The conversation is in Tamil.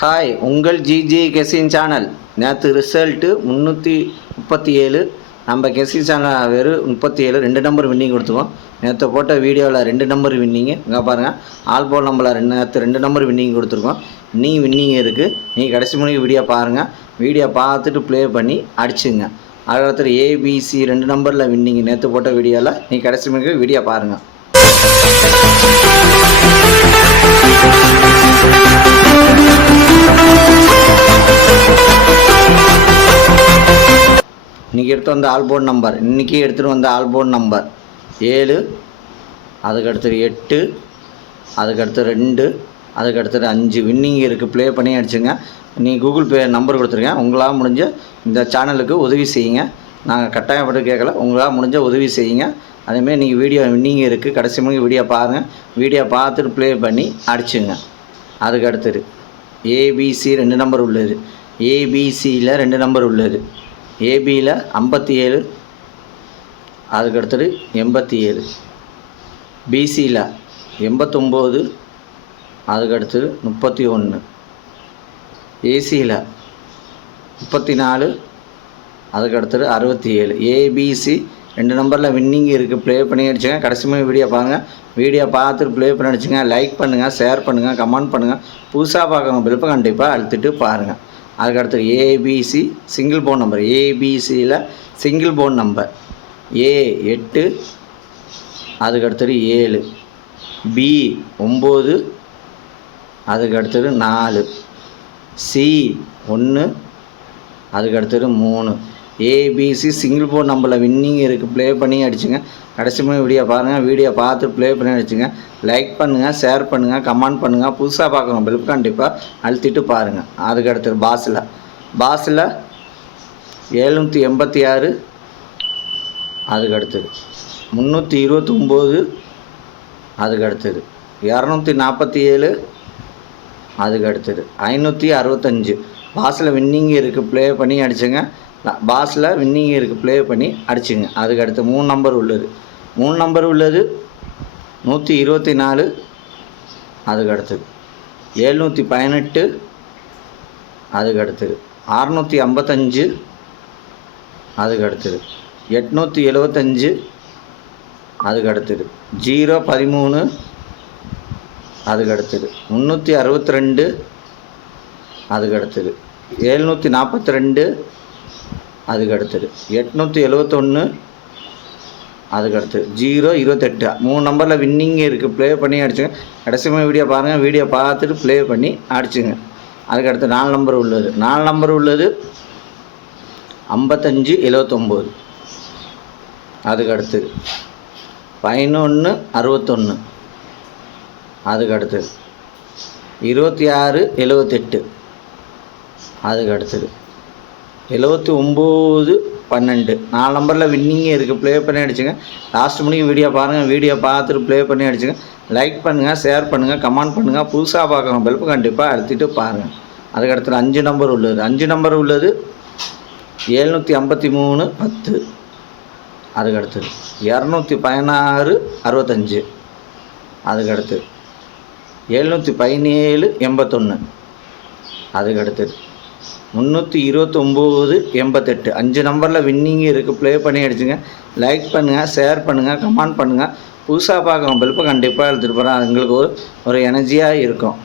ஹாய், உங்கள் ஜிஜி கெஸின் சேனல். நேற்று ரிசல்ட்டு 337. நம்ம கெஸின் சேனல் வெறும் 37 2 நம்பர் வின்னிங் கொடுத்துருவோம். நேற்று போட்ட வீடியோவில் 2 நம்பர் வின்னிங்கு இங்கே பாருங்கள். ஆல்போல் நம்பரில் நேற்று 2 நம்பர் வின்னிங் கொடுத்துருக்கோம். இன்னும் வின்னிங் இருக்குது. நீங்கள் கடைசி மணிக்கு வீடியோ பாருங்கள். வீடியோ பார்த்துட்டு ப்ளே பண்ணி அடிச்சுங்க. அதுக்கடுத்து ஏபிசி 2 நம்பரில் வின்னிங் நேற்று போட்ட வீடியோவில் நீங்கள் கடைசி மணிக்கு வீடியோ பாருங்கள். இன்றைக்கி எடுத்து வந்த ஆல்போர்ட் நம்பர் எடுத்துகிட்டு வந்த ஆல்போர்ட் நம்பர் 7, அதுக்கடுத்து 8, அதுக்கடுத்து 2, அதுக்கடுத்து 5 வின்னிங் இருக்குது. ப்ளே பண்ணி அடிச்சுங்க. நீங்கள் கூகுள் பே நம்பர் கொடுத்துருக்கேன். உங்களால் முடிஞ்ச இந்த சேனலுக்கு உதவி செய்யுங்க. நாங்கள் கட்டாயப்பட்டு கேட்கல. உங்களால் முடிஞ்ச உதவி செய்யுங்க. அதேமாதிரி நீங்கள் வீடியோ வின்னிங் இருக்குது. கடைசி மணிக்கு வீடியோ பாருங்கள். வீடியோ பார்த்துட்டு ப்ளே பண்ணி அடிச்சுங்க. அதுக்கடுத்தது ஏபிசி 2 நம்பர் உள்ளது. ஏபிசியில் 2 நம்பர் உள்ளது. ஏபியில் 57, அதுக்கடுத்தது 87, பிசியில் 89, அதுக்கடுத்தது 31, ஏசியில் 34, அதுக்கடுத்தது 67. ஏபிசி 2 நம்பரில் வின்னிங் இருக்குது. ப்ளே பண்ணி அடிச்சுங்க. கடைசி மாதிரி வீடியோ பாருங்கள். வீடியோ பார்த்துட்டு ப்ளே பண்ணி அடிச்சுங்க. லைக் பண்ணுங்கள், ஷேர் பண்ணுங்கள், கமெண்ட் பண்ணுங்கள். புதுசாக பார்க்குறவங்க பில்ப்பை கண்டிப்பாக அழுத்திட்டு பாருங்கள். அதுக்கடுத்து ஏபிசி சிங்கிள் போன் நம்பர். ஏபிசியில் சிங்கிள் போன் நம்பர் A8, அதுக்கடுத்தது 7, B9, அதுக்கடுத்தது 4, C1, அதுக்கடுத்தது 3. ஏபிசி சிங்கிள் போன் நம்பரில் வின்னிங் இருக்குது. ப்ளே பண்ணி அடிச்சுங்க. கடைசி மாதிரி வீடியோ பாருங்கள். வீடியோ பார்த்து ப்ளே பண்ணி அடிச்சுங்க. லைக் பண்ணுங்கள், ஷேர் பண்ணுங்கள், கமெண்ட் பண்ணுங்கள். புதுசாக பார்க்குறோம் பில்ப் கண்டிப்பாக அழுத்திட்டு பாருங்கள். அதுக்கடுத்தது பாஸில் 786, அதுக்கடுத்தது 329, அதுக்கடுத்தது 247, அதுக்கடுத்தது 565. பாஸில் வின்னிங் இருக்குது. ப்ளே பண்ணி அடிச்சுங்க. பாஸில் வின்னிங் இருக்குது. ப்ளே பண்ணி அடிச்சுங்க. அதுக்கடுத்து 3 நம்பர் உள்ளது. 3 நம்பர் உள்ளது 124, அதுக்கடுத்தது 718, அதுக்கடுத்தது 655, அதுக்கடுத்தது 875, அதுக்கடுத்தது 013, அதுக்கடுத்தது 362, அதுக்கடுத்தது 742, அதுக்கடுத்தது 871, அதுக்கடுத்து 028. 3 நம்பரில் வின்னிங் இருக்குது. ப்ளே பண்ணி அடிச்சுங்க. கடைசி வீடியோ பாருங்கள். வீடியோ பார்த்துட்டு ப்ளே பண்ணி அடிச்சுங்க. அதுக்கடுத்து 4 நம்பர் உள்ளது. 4 நம்பர் உள்ளது 5579, அதுக்கடுத்து 1161, அதுக்கடுத்து 2678, அதுக்கடுத்தது 7912. 4 நம்பரில் வின்னிங்கே இருக்குது. ப்ளே பண்ணி அடிச்சுங்க. லாஸ்ட் மணிக்கு வீடியோ பாருங்கள். வீடியோ பார்த்துட்டு ப்ளே பண்ணி அடிச்சுங்க. லைக் பண்ணுங்கள், ஷேர் பண்ணுங்கள், கமெண்ட் பண்ணுங்கள். புதுசாக பார்க்குறோம் பெல்ப்பு கண்டிப்பாக அழுத்திட்டு பாருங்கள். அதுக்கடுத்து 5 நம்பர் உள்ளது. 5 நம்பர் உள்ளது 753 10, அதுக்கடுத்தது 216 65, அதுக்கடுத்து 717 81, அதுக்கடுத்தது 329 88. 5 நம்பரில் வின்னிங் இருக்குது. ப்ளே பண்ணி அடிச்சுங்க. லைக் பண்ணுங்கள், ஷேர் பண்ணுங்கள், கமெண்ட் பண்ணுங்கள். புதுசாக பார்க்குறோம் பெல்ப்பை கண்டிப்பாக எடுத்துகிட்டு போகிறோம். எங்களுக்கு ஒரு எனர்ஜியாக இருக்கும்.